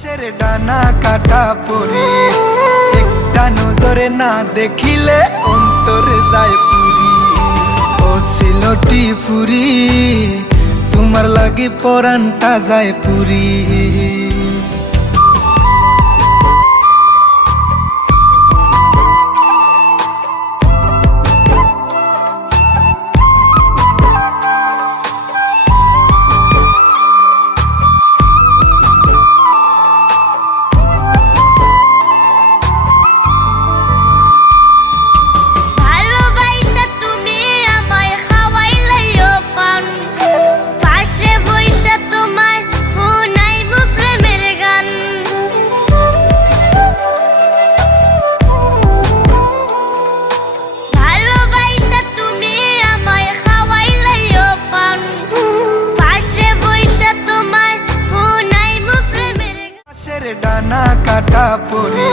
আকাশের ডানা কাটা পরি, একটা নজরে না দেখিলে অন্তর যায় পুরি। ও সিলটি পুরি, তোমার লাগি পরানটা যায় পুরি। ডানা কাটা পরি,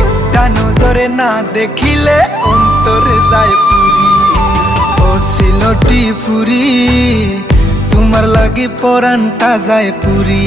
একটা নজরে না দেখিলে অন্তর যায় পুরি। ও সিলটি পুরি, তোমার লাগি পরানটা যায় পুরি।